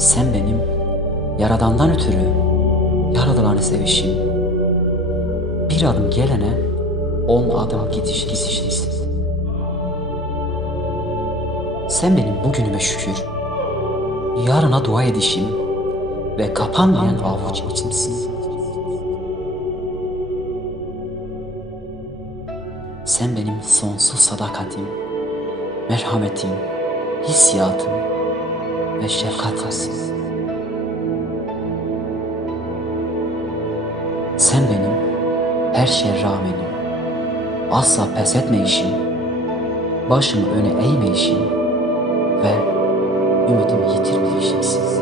Sen benim yaradandan ötürü yaradılanı sevişim. Bir adım gelene on adım gidiş gidişlisin. Sen benim bugünüme şükür, yarına dua edişim ve kapanmayan avuç içimsin. Sen benim sonsuz sadakatim, merhametim, hissiyatım ve şefkatimsin. Sen benim her şeye rağmenim, asla pes etmeyişim, başımı öne eğmeyişim ve ümidimi yitirmeyişimsin.